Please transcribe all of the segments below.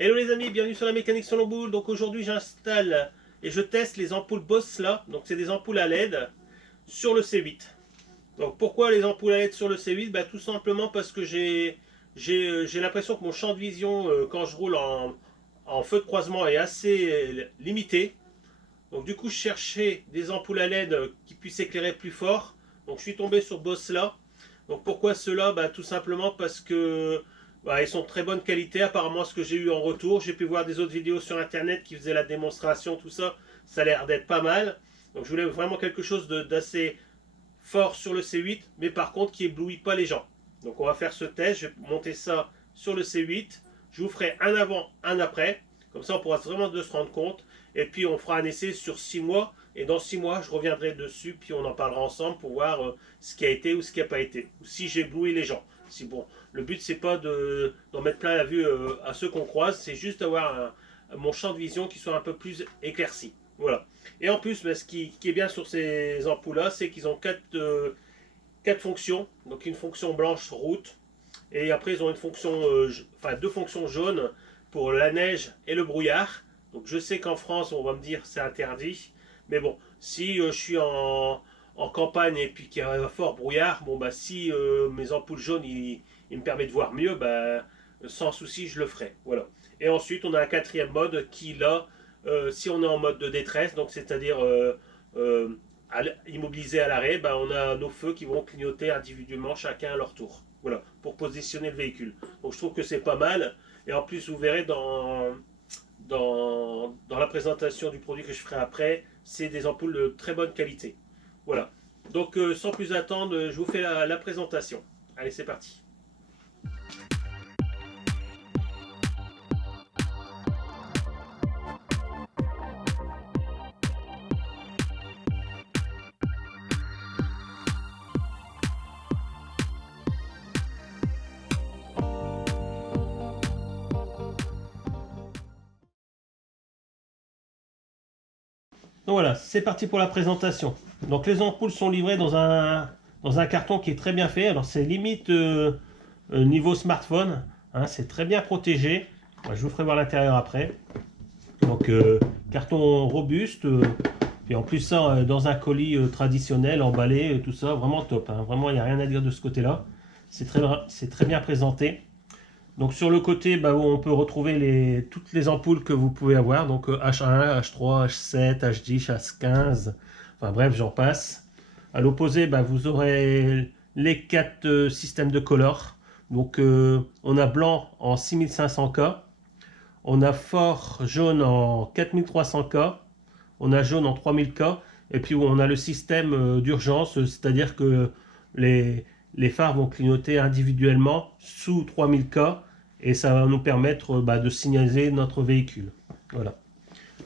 Hello les amis, bienvenue sur la mécanique sans boule. Donc aujourd'hui j'installe et je teste les ampoules Boss là. Donc c'est des ampoules à LED sur le C8. Donc pourquoi les ampoules à LED sur le C8? Bah, tout simplement parce que j'ai l'impression que mon champ de vision quand je roule en feu de croisement est assez limité. Donc du coup je cherchais des ampoules à LED qui puissent éclairer plus fort. Donc je suis tombé sur Boss là. Donc pourquoi ceux-là? Bah, tout simplement parce que bah, ils sont de très bonne qualité. Apparemment, ce que j'ai eu en retour, j'ai pu voir des autres vidéos sur internet qui faisaient la démonstration, tout ça. Ça a l'air d'être pas mal. Donc je voulais vraiment quelque chose d'assez fort sur le C8, mais par contre qui éblouit pas les gens. Donc on va faire ce test. Je vais monter ça sur le C8. Je vous ferai un avant, un après. Comme ça, on pourra vraiment se rendre compte. Et puis on fera un essai sur 6 mois. Et dans 6 mois, je reviendrai dessus, puis on en parlera ensemble pour voir ce qui a été ou ce qui n'a pas été. Ou si j'ai ébloui les gens. Si bon, le but c'est pas d'en mettre plein la vue à ceux qu'on croise, c'est juste d'avoir mon champ de vision qui soit un peu plus éclairci. Voilà. Et en plus, ce qui est bien sur ces ampoules-là, c'est qu'ils ont quatre fonctions. Donc une fonction blanche route, et après ils ont une fonction, enfin deux fonctions jaunes pour la neige et le brouillard. Donc je sais qu'en France, on va me dire c'est interdit, mais bon, si je suis en campagne et puis qu'il y a un fort brouillard, bon bah si mes ampoules jaunes ils me permettent de voir mieux, bah sans souci je le ferai. Voilà. Et ensuite on a un quatrième mode qui là, si on est en mode de détresse, donc c'est-à-dire immobilisé à l'arrêt, bah, on a nos feux qui vont clignoter individuellement chacun à leur tour. Voilà, pour positionner le véhicule. Donc je trouve que c'est pas mal. Et en plus, vous verrez dans la présentation du produit que je ferai après, c'est des ampoules de très bonne qualité. Voilà. Donc sans plus attendre, je vous fais la présentation. Allez, c'est parti. Donc voilà, c'est parti pour la présentation. Donc les ampoules sont livrées dans un carton qui est très bien fait. Alors c'est limite niveau smartphone, hein, c'est très bien protégé. Je vous ferai voir l'intérieur après. Donc carton robuste, et en plus ça dans un colis traditionnel, emballé, tout ça, vraiment top. Hein. Vraiment, il n'y a rien à dire de ce côté-là. C'est très bien présenté. Donc sur le côté, bah, on peut retrouver toutes les ampoules que vous pouvez avoir. Donc H1, H3, H7, H10, H15. Enfin bref, j'en passe. À l'opposé, bah, vous aurez les quatre systèmes de couleurs. Donc on a blanc en 6500K. On a fort jaune en 4300K. On a jaune en 3000K. Et puis on a le système d'urgence, c'est-à-dire que les phares vont clignoter individuellement sous 3000K. Et ça va nous permettre de signaliser notre véhicule. Voilà.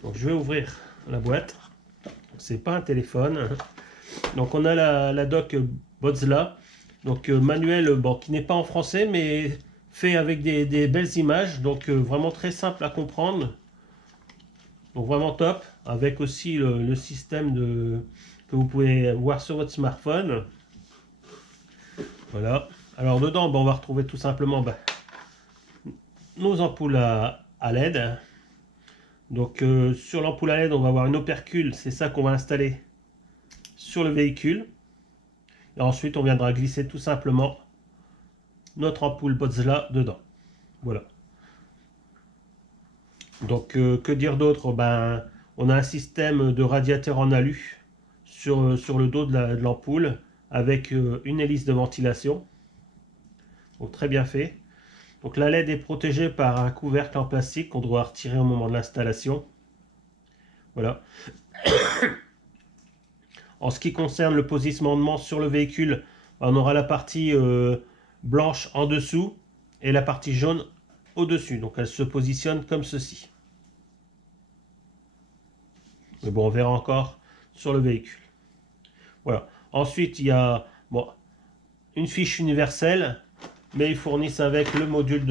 Donc je vais ouvrir la boîte. C'est pas un téléphone. Donc on a la dock Botzla. Donc manuel, bon, qui n'est pas en français, mais fait avec des belles images. Donc vraiment très simple à comprendre. Donc vraiment top. Avec aussi le système que vous pouvez voir sur votre smartphone. Voilà. Alors dedans, on va retrouver tout simplement nos ampoules à LED. Donc sur l'ampoule à LED, on va avoir une opercule, c'est ça qu'on va installer sur le véhicule. Et ensuite, on viendra glisser tout simplement notre ampoule Botzla dedans. Voilà. Donc que dire d'autre? On a un système de radiateur en alu sur le dos de l'ampoule avec une hélice de ventilation. Donc très bien fait. Donc la LED est protégée par un couvercle en plastique qu'on doit retirer au moment de l'installation. Voilà. En ce qui concerne le positionnement sur le véhicule, on aura la partie blanche en dessous et la partie jaune au-dessus. Donc elle se positionne comme ceci. Mais bon, on verra encore sur le véhicule. Voilà. Ensuite, il y a une fiche universelle, mais ils fournissent avec le module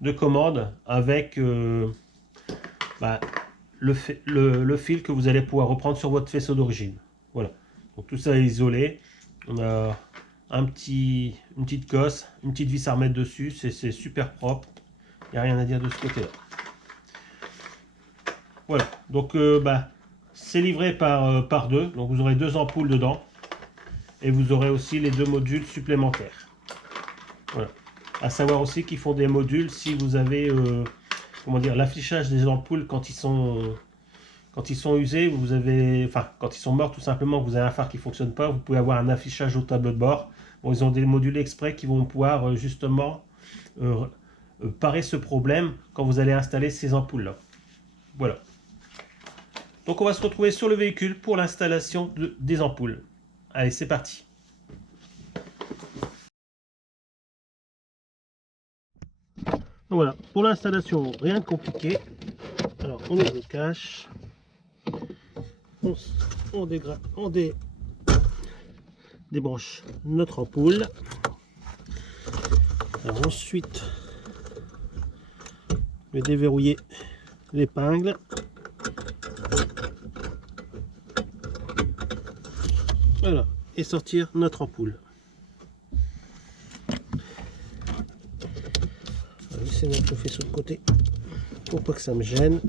de commande avec le fil que vous allez pouvoir reprendre sur votre faisceau d'origine. Voilà. Donc tout ça est isolé. On a une petite cosse, une petite vis à remettre dessus. C'est super propre. Il n'y a rien à dire de ce côté-là. Voilà, donc c'est livré par deux, donc vous aurez 2 ampoules dedans et vous aurez aussi les 2 modules supplémentaires. Voilà. À savoir aussi qu'ils font des modules si vous avez comment dire, l'affichage des ampoules quand ils sont usés, vous avez, enfin quand ils sont morts tout simplement, vous avez un phare qui ne fonctionne pas, vous pouvez avoir un affichage au tableau de bord. Bon, ils ont des modules exprès qui vont pouvoir justement parer ce problème quand vous allez installer ces ampoules là. Voilà. Donc on va se retrouver sur le véhicule pour l'installation des ampoules. Allez, c'est parti. Donc voilà, pour l'installation, rien de compliqué. Alors on ouvre le cache, on débranche notre ampoule. Alors ensuite, je vais déverrouiller l'épingle. Voilà, et sortir notre ampoule. On va laisser notre faisceau de côté pour pas que ça me gêne.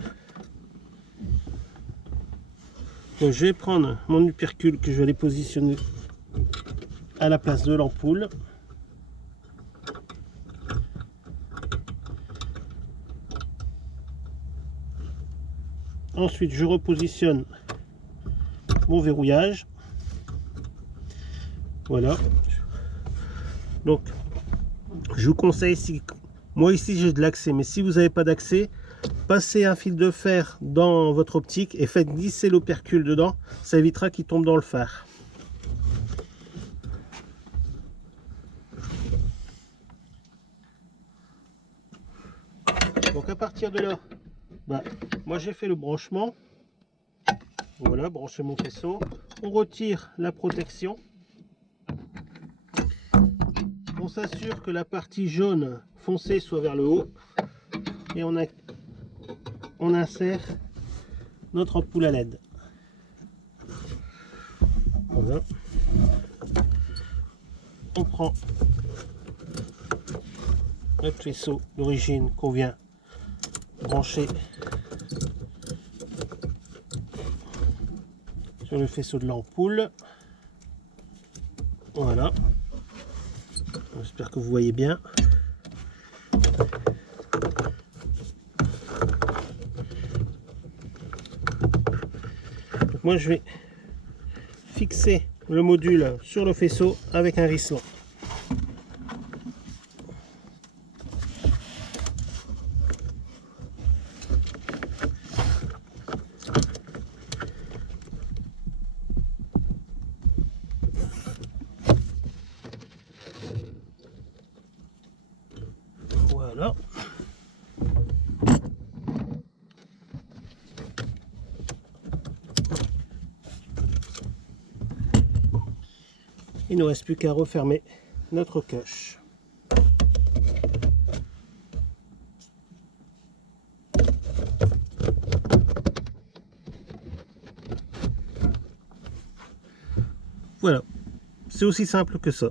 Donc je vais prendre mon uppercule que je vais aller positionner à la place de l'ampoule. Ensuite je repositionne mon verrouillage. Voilà. Donc je vous conseille, si moi ici j'ai de l'accès, mais si vous n'avez pas d'accès, passez un fil de fer dans votre optique et faites glisser l'opercule dedans, ça évitera qu'il tombe dans le phare. Donc à partir de là, moi j'ai fait le branchement. Voilà, brancher mon faisceau. On retire la protection. On s'assure que la partie jaune foncée soit vers le haut. Et on insère notre ampoule à LED. Voilà. On prend notre faisceau d'origine qu'on vient brancher sur le faisceau de l'ampoule. Voilà. J'espère que vous voyez bien. Donc moi je vais fixer le module sur le faisceau avec un risselant. Voilà. Il ne reste plus qu'à refermer notre cache. Voilà, c'est aussi simple que ça.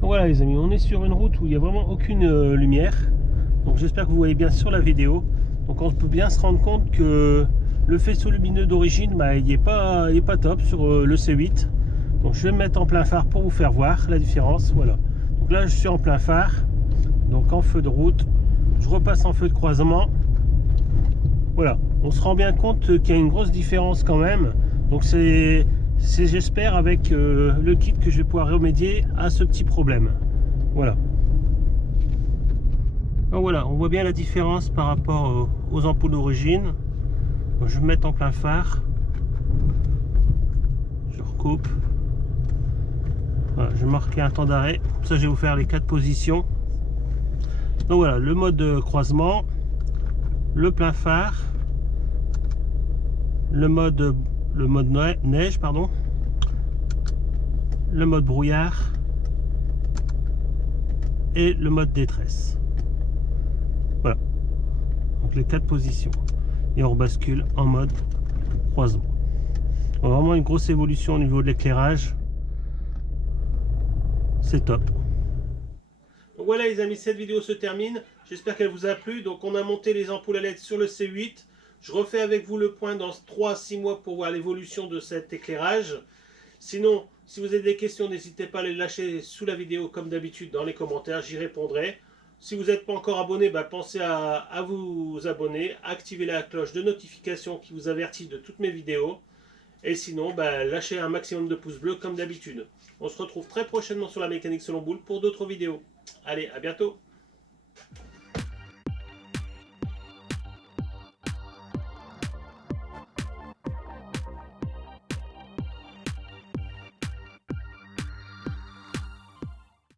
Voilà les amis, on est sur une route où il n'y a vraiment aucune lumière. Donc j'espère que vous voyez bien sur la vidéo. Donc on peut bien se rendre compte que le faisceau lumineux d'origine, il n'est pas top sur le C8. Donc je vais me mettre en plein phare pour vous faire voir la différence. Voilà. Donc là je suis en plein phare, donc en feu de route. Je repasse en feu de croisement. Voilà, on se rend bien compte qu'il y a une grosse différence quand même. Donc c'est j'espère avec le kit que je vais pouvoir remédier à ce petit problème. Voilà. Donc voilà, on voit bien la différence par rapport aux ampoules d'origine. Je vais mettre en plein phare. Je recoupe. Voilà, je vais marquer un temps d'arrêt. Ça, je vais vous faire les 4 positions. Donc voilà, le mode croisement, le plein phare, le mode neige, pardon, le mode brouillard et le mode détresse. Voilà, donc les 4 positions. Et on rebascule en mode croisement. Donc vraiment une grosse évolution au niveau de l'éclairage. C'est top. Donc voilà les amis, cette vidéo se termine. J'espère qu'elle vous a plu. Donc on a monté les ampoules à LED sur le C8. Je refais avec vous le point dans 3 à 6 mois pour voir l'évolution de cet éclairage. Sinon, si vous avez des questions, n'hésitez pas à les lâcher sous la vidéo comme d'habitude dans les commentaires, j'y répondrai. Si vous n'êtes pas encore abonné, pensez à vous abonner, activer la cloche de notification qui vous avertit de toutes mes vidéos. Et sinon, lâchez un maximum de pouces bleus comme d'habitude. On se retrouve très prochainement sur la mécanique selon boule pour d'autres vidéos. Allez, à bientôt!